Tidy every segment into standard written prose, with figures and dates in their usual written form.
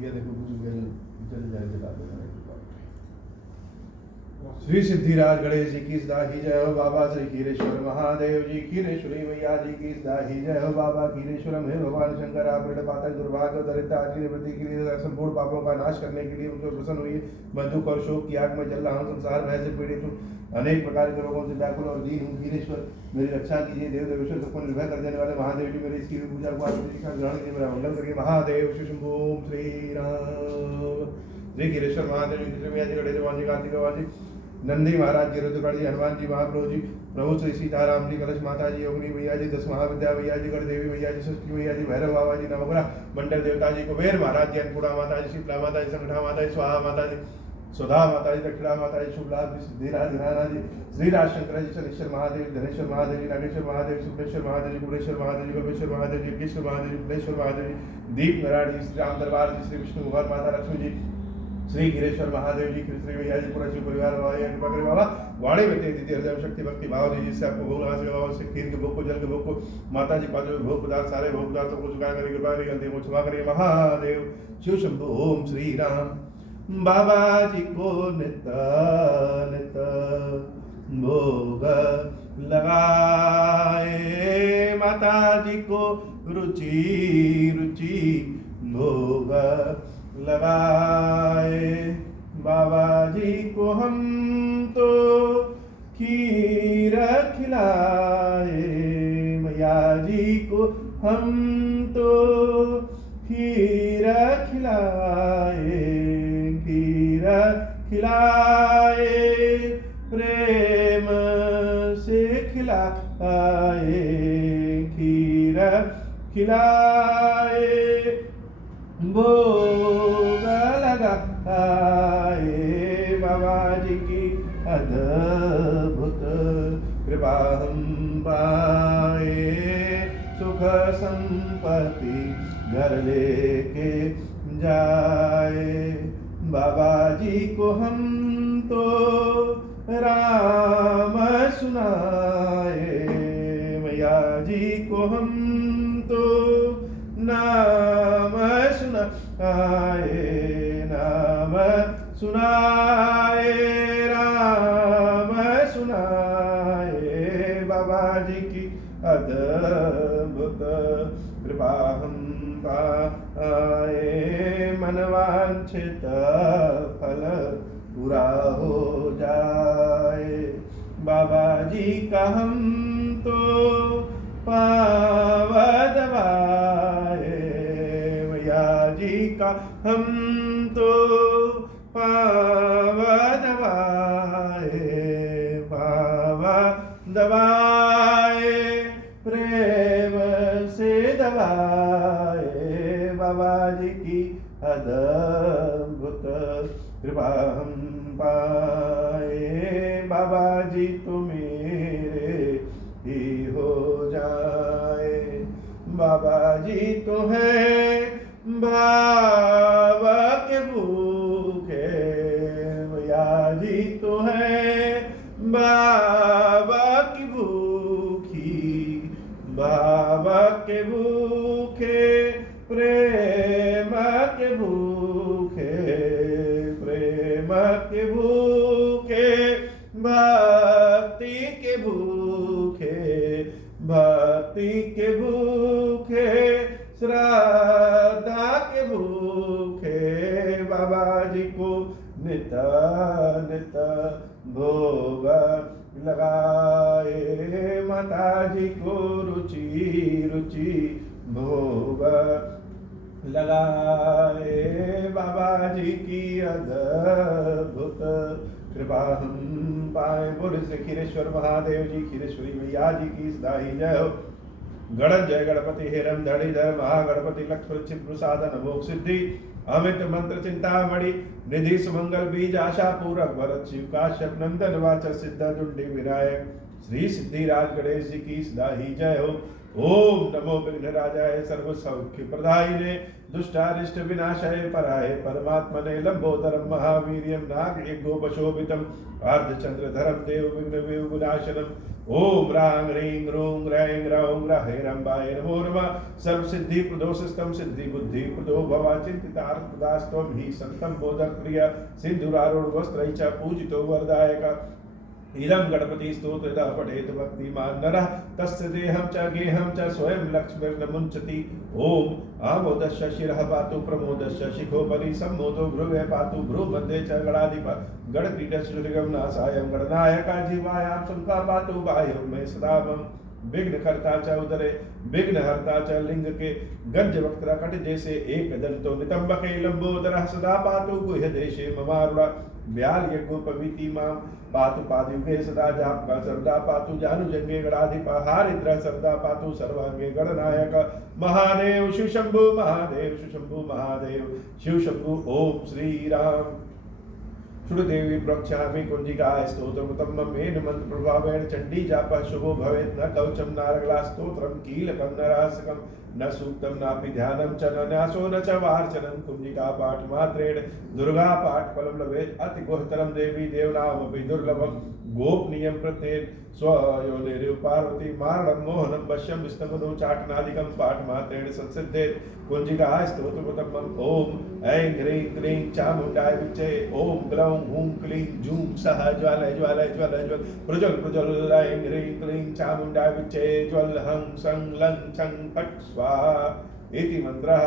ये देखो जल जाए जला देना। श्री सिद्धिराज गणेश जी की सदा ही जय हो। बाबा श्री खीरेश्वर महादेव जी, खीरेश्वरी मैया जी की सदा ही जय हो। बाबा खीरेश्वरम हे भगवान शंकर, आप मेरे पाता दुर्भाग्य दरिद्र आदि निवृत्ति के लिए, संपूर्ण पापों का नाश करने के लिए उनको प्रसन्न हुई। मैं दुख और शोक की आग में जल रहा हूँ, संसार भय से पीड़ित हूँ, अनेक प्रकार के रोगों से व्याकुल और दीन हूँ। खीरेश्वर मेरी रक्षा कीजिए। देव देवेश्वर सबको निर्भय कर देने वाले महादेव जी, मेरी इसकी पूजा को ग्रहण कीजिए, मेरा मंगल करिए। महादेव श्री शंभू श्री राम। श्री खीरेश्वर महादेव जी, मैया जी, गणेश भगवान जी, कार्तिक भगवान जी, नंदी महाराज जी, रुद्रगढ़ जी, हनुमान जी, महाप्रभु जी, प्रभु श्री सीताराम जी, कलश माता जी, योगिनी मैया जी, 10 महाविद्या मैया जी, गढ़ देवी मैया जी, षष्ठी मैया जी, भैरव बाबा जी, नवग्रह मंडल देवता जी, कुबेर महाराज जी, अन्नपूर्णा माता जी, शीतला माता जी, संगठा माता जी, स्वाहा माता जी, सुधा माता जी, दक्षिणा माता जी, शुभलाभ जी, सिद्धिराज घराना जी, श्रीराज शंकर जी, शनिश्वर महादेव, धनेश्वर महादेव जी, नागेश्वर महादेव, शुक्लेश्वर महादेव जी, गुणेश्वर महादेव जी, गोपेश्वर महादेव जी, यज्ञेश्वर महादेव जी, गुणेश्वर महादेव जी, दीप नारायण जी, श्री राम दरबार जी, श्री विष्णु भगवान, माता लक्ष्मी जी, श्री गिरेश्वर महादेव जी, श्री मैया जी, पूरा शिव परिवार कृपा करें बाबा। वाणी में तेज दीदी हृदय शक्ति भक्ति भाव दीजिए, जिससे आपको भोग लगा सके बाबा। उससे खीर के भोग को, जल के भोग को, माता जी पास भोग पदार्थ, सारे भोग पदार्थों को चुका करें, कृपा करें, गलती को क्षमा करिए। महादेव शिव शंभु ओम श्री राम। बाबा जी को नित नित भोग लगाए, माता जी को रुचि रुचि भोग लगाए। बाबा जी को हम तो खीर खिलाए, मैया जी को हम तो खीर खिलाए, खीर खिलाए, प्रेम से खिलाए, खीर खिलाए, भोग लगाए। बाबा जी की अद्भुत कृपा हम पाए, सुख संपत्ति घर लेके जाए। बाबा जी को हम तो राम सुनाए, मैया जी को हम तो नाम सुनाए, नाम सुनाए, राम सुनाए। बाबा जी की अद्भुत कृपा हम पाए, मनवांछित फल पूरा हो जाए। बाबा जी का हम तो पाव दबाए, मैया जी का हम तो पाव दबाए, पाव दबाए, प्रेम से दबाए। बाबा जी की अद्भुत कृपा हम पाए, बाबा जी तो मेरे ही हो जाए। बाबा जी तो है भाव के भूखे, मैया जी तो है बाबा की भूखी, बाबा के भूखे, प्रेम के भूखे, प्रेम के भूखे, भक्ति के भूखे, भक्ति के भूखे, श्रद्धा के भूखे। बाबा जी को नित नित भोग लगाए, माता जी को रुचि रुचि भोग लगाए। बाबा जी की अद्भुत कृपा हम पाए। बोले श्री खीरेश्वर महादेव जी, खीरेश्वरी मैया जी की सदा ही जय हो। गणन जय गणपति हेरम धड़ीधर महागणपति लक्ष्मण छिद्र साधन भोग सिद्धि अमित मंत्र चिंतामणि निधि सुमंगल बीज आशा पूरक भरत शिव काश्यप नंदन वाचक सिद्ध दुंडी विनायक श्री सिद्धिराज गणेश जी की सदा ही जय हो। ओम नमो विघ्नराजाय सर्व सौख्य प्रदायिने दुष्टारिष्ट विनाशाय पराय परमात्मने लंबोदरम महावीर्यम नागयज्ञोपशोभितम अर्धचंद्रधरम देव विघ्न विनाशनम ओम ह्रां ह्रीं ह्रूं ह्रैं ह्रौं ह्रैरम्बाय नमो नमः। सर्वसिद्धि प्रदोषस्तम सिद्धि बुद्धि प्रदो भव चिंतितार्थदास्त्वं हि संतं मोदक प्रिय सिंधुरारूढ़ वस्त्रैः च पूजितो वरदायक। इदं गणपति स्तोत्र पठेत भक्तिमान नरः तस्य देहं च गेहं च स्वयं लक्ष्मीर्नमुञ्चति। ओम आमोदस्य शिरः पातु प्रमोदस्य शिखोपरि सम्मोदो भ्रुवे पातु भ्रूमध्ये च गणाधिप गणक्रीडस्य नासायं गणनायका जीवायां शंका पातु वायुं मे सदा मम। विघ्नकर्ता च उदरे विघ्नहर्ता च लिंग के गंज वक्त्र कट जैसे एक दंतो नितंबके लंबोदरः सदा पातु गुह्य देशे ममारुणा। व्याल यज्ञोपवीति मां पातु पादुके सदा जाप का सर्दा पातु जानु जंगे गणाधिपा हारिद्र सर्दा पातु सर्वांगे गणनायक। महादेव शिव शंभु महादेव शिव शंभु महादेव शिव शंभु। ओम श्री राम सुरदेवी प्रक्षामि कुंजिका स्तोत्रमुतम मेन मंत्र प्रभावेण चंडी जाप शुभो भवेत् न कवचम नारगला स्तोत्रम कीलकम न रासकम न सूक्तम नापि ध्यानम च न न्यासो न च वार्चनं कुंजिका पाठ मात्रेण दुर्गा पाठ फलम लभेत् अति गुह्यतरं देवी देवनामपि दुर्लभम। गोपनीयं प्रत्येन स्वयोनिरिव पार्वती मारणं मोहनं वश्यं विष्णुमनो चाटनादिकं पाठ मात्रेण संसिद्धेत् कुंजिका स्तोत्रमुतम। ओम ऐं ह्रीं क्लीं चामुण्डाय विच्चे ओम ग्लौं हूं क्लीं जूं सः ज्वालय ज्वालय ज्वलय ज्वल प्रज्वल प्रज्वल ऐं ह्रीं क्लीं चामुण्डाय विच्चे ज्वल हं सं लं छं फट् स्वाहा इति मंत्रः।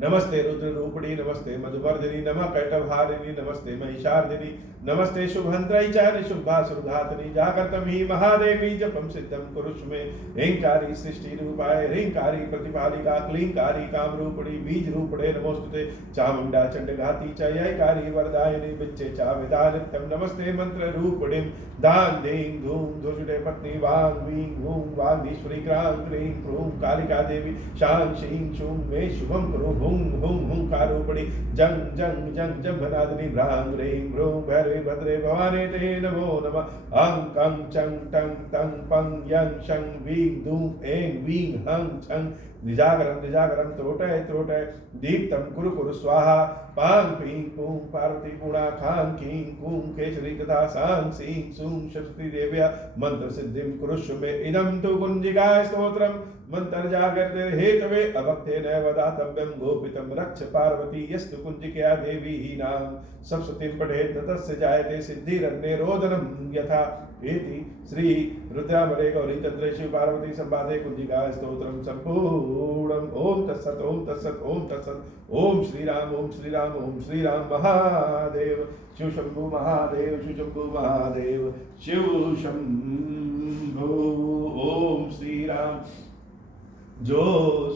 नमस्ते रुद्र रूपिणी नमस्ते मधुवर्धिनी नमः कैटभारिणी नमस्ते महिषार्दिनी नमस्ते शुभंत्रै च निशुभासुरघातनी जागर्तम ही महादेवी जपम सिद्धम कुरुष्मे। ह्रींकारी सृष्टि रूपाय ह्रींकारी प्रतिपालिका क्लींकारी काम रूपिणी बीज रूपणे नमोस्तुते चामुंडा चंडघाती च यैकारी वरदायिनी विच्चे चा विदानित्यम। नमस्ते मंत्र रूपिणीं दान दें धूम धुजुटे पत्नी वांग वीं वूं वागीश्वरी क्रां क्लीं क्रूं कालिका देवी शां शीं शूं मे शुभम कुरु हुं हुं हुंकारूपिणी जंग जंग जंग जंभनादिनी भ्रां ह्रीं भ्रूं भैरवी भद्रे भवानी ते नमो नमः। अं कं चं टं तं पं यं शं वीं दूं ऐं वीं हं छं निजागरं त्रोटय त्रोटय दीप्तं कुरु कुरु स्वाहा। पां पीं पूं पार्वती पूर्णा खां कीं कूं केशरी कथा सां सीं सूं सरस्वती देव्या मंत्र सिद्धिं कुरुष्व मे। इदं तु कुंजिकाय स्तोत्रम् मंतर्जागर्ते हेतवे अभक्तेन वदातव्यं गोपितं रक्ष पार्वती यस्तु कुंजिकया देवी नाम सप्ततिं पठेत् तस्य जायते सिद्धिरन्यरोदनं यथा। इति श्री रुद्रामले गौरी तंत्रे शिव पार्वती संवादे कुंजिका स्तोत्रम संपूर्णम्। ओम तत्सत् ओम तत्सत् ओम तत्सत्। ओम श्री राम ओम श्री राम ओम श्री राम महादेव शिव शंभु महादेव शिव शंभु महादेव शिव शंभु। ओम श्री राम। जो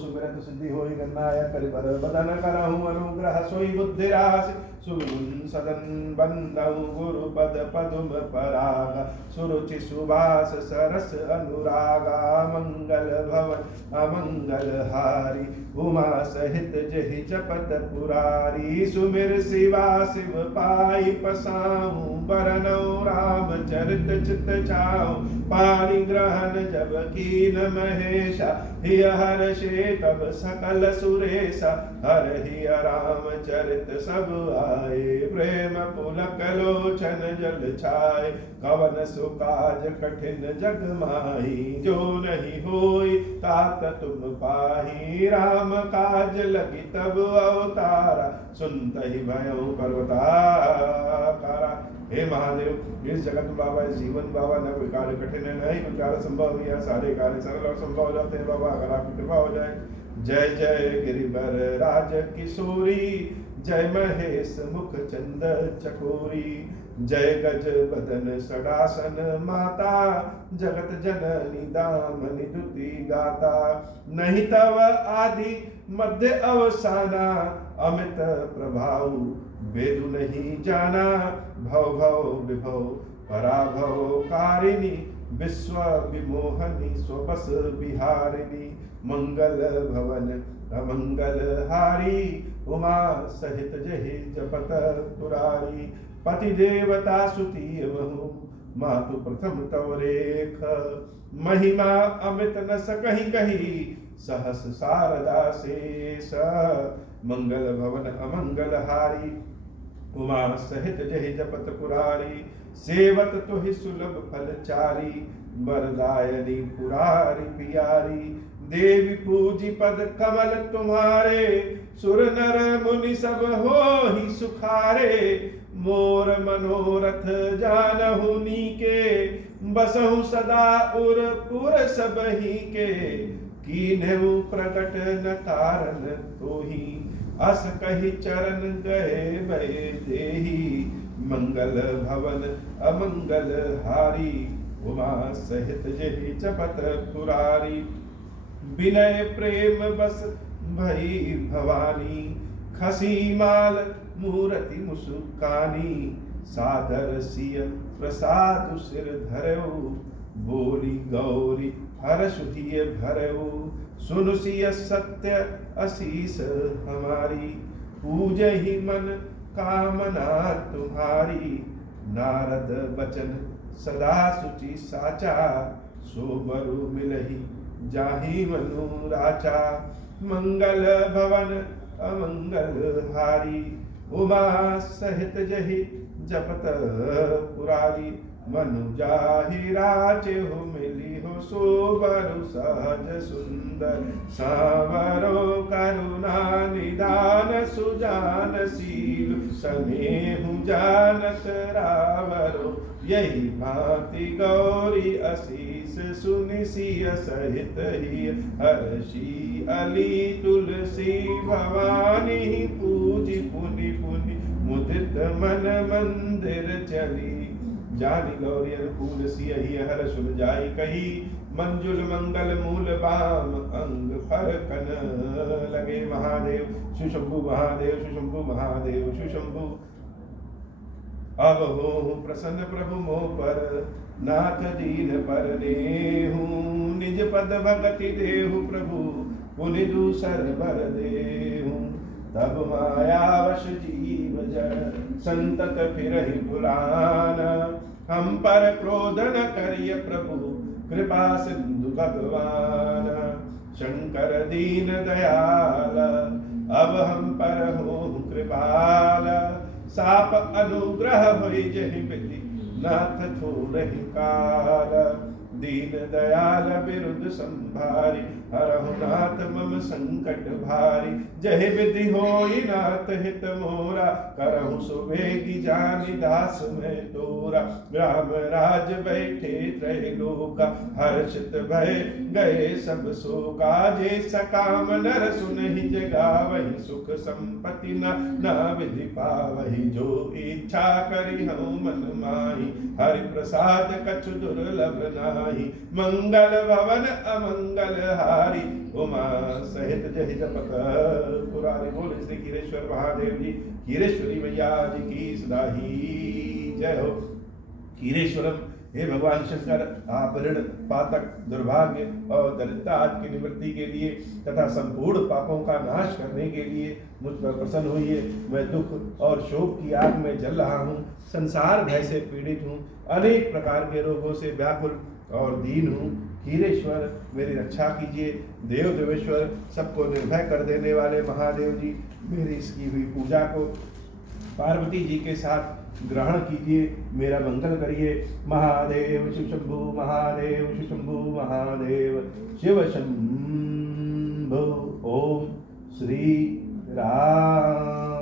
सुमिरत सिद्धि होई गन्नायक करिबर बदन करहु अनुग्रह सोई बुद्धि राशि सुगुण सदन बंदौ गुरुपद पदुम पराग सुरुचि सुबास सरस अनुरागा मंगल भवन अमंगल हारी उमा सहित जहि जपत पुरारी सुमिर शिवा शिव पाई पसाऊं बरनौ राम चरित चित छाऊं पाणि ग्रहण जब कीन महेशा हिय हर्षे तब सकल सुरेशा हर हिय राम चरित सब आए प्रेम पुलक लोचन जल छाए कवन सुकाज कठिन जग माही जो नहीं होई तात तुम पाही राम काज लगी तब अवतारा सुनत ही भयो पर्वताकारा। हे महादेव इस जगत बाबा इस जीवन बाबा न कोई कार्य कठिन है नहीं कोई कार्य संभव है सारे कार्य सरल और संभव हो जाते हैं बाबा अगर आपकी कृपा हो जाए। जय जय गिरिवर राज किशोरी जय महेश मुख चंद चकोरी जय गज बदन सडासन माता जगत जननी दामनि दुति गाता नहीं तव आदि मध्य अवसाना अमित प्रभाव वेदु नहीं जाना भव भव विभव पराभव कारिणी विश्व विमोहनी स्वबस बिहारिणी मंगल भवन अमंगल हारी उमा सहित जहि जपत पुरारी पति देवता सुती महु मातु प्रथम तव रेख महिमा अमित न सकहि कही सहस शारदा शेष मंगल भवन अमंगल हारी उमा सहित जहि जपत पुरारी, सेवत तुहि सुलभ फलचारी, वरदायनी पुरारी पियारी। देवी पूजी पद कमल तुम्हारे, सुर नर मुनि सब होहि सुखारे। मोर मनोरथ जानहु नीके, बसहु सदा उर पुर सबहि के। कीन्हु प्रकट न कारण तोहि, अस कहि चरण गए भय देहि। मंगल भवन अमंगल हारी, उमा सहित जहि जपत पुरारी। विनय प्रेम बस भई भवानी, खसी माल मूरति मुसुकानी। सादर सिय प्रसाद सिर धरऊ, बोली गौरी हर्ष दिए भरऊ। सुन सिय सत्य असीस हमारी, पूजहि मन कामना तुम्हारी। नारद बचन सदा सुचि साचा, सोबरु मिलहि जाहि मनु राचा। मंगल भवन अमंगल हारी, उमा सहित जहि जपत पुरारी। मनु जाहि राचे हो मिली हो, सोबरु सहज सुंदर। सावरो करुणा निदान सुजान सील, सनेहु जानत रावरो। यही भांति गौरी असीस, सुनि सिय सहित ही हर्षि। अली तुलसी भवानी, पूजी पुनि पुनि मुदित मन मंदिर चली। जानि गौरी अनुकूल सियहि हर सुन जाई कही। मंजुल मंगल मूल बाम अंग फर कन लगे। महादेव सुशंभु महादेव सुशंभु महादेव सुशंभु। अब हो प्रसन्न प्रभु मोह पर, नाथ दीन पर नेहु। निज पद भगति देहु प्रभु, पुनि दूसर बर देहु। तब मायावश जीव जन, संतत फिरहि पुराना। हम पर क्रोध न करिय प्रभु, कृपा सिंधु भगवान। शंकर दीन दयाल, अब हम पर हो कृपाल। साप अनुग्रह होई जहि विधि, नाथ थोरहि काल। दीन दयाल बिरुद संभारी, हरहु नाथ मम संकट भारी। जहि विधि होई नाथ हित मोरा, करहु सुबेगी जानि दास मैं तोरा। राम राज बैठे त्रैलोका, हर्षित भय गए सब शोका। जे सकाम नर सुनहि जगावहि, सुख संपत्ति न विधि पावहि। जो इच्छा करि हूँ मन माहि, हरि प्रसाद कछु दुर्लभ नाही। मंगल भवन अमंगल हारी, उमा सहित जहि जपत पुरारी। बोले श्री खीरेश्वर महादेव जी, खीरेश्वरी मैया जी की सदा ही जय हो। खीरेश्वरम हे भगवान शंकर, आप ऋण पातक दुर्भाग्य और दरिद्रता की निवृत्ति के लिए तथा संपूर्ण पापों का नाश करने के लिए मुझ पर प्रसन्न होइए। मैं दुख और शोक की आग में जल रहा हूँ, संसार भय से पीड़ित हूँ, अनेक प्रकार के रोगों से व्याकुल और दीन हूँ। खीरेश्वर मेरी रक्षा कीजिए। देव देवेश्वर, सबको निर्भय कर देने वाले महादेव जी, मेरी इसकी हुई पूजा को पार्वती जी के साथ ग्रहण कीजिए, मेरा मंगल करिए। महादेव शिव शंभु महादेव शिव शंभु महादेव शिव शंभु। ओम श्री राम।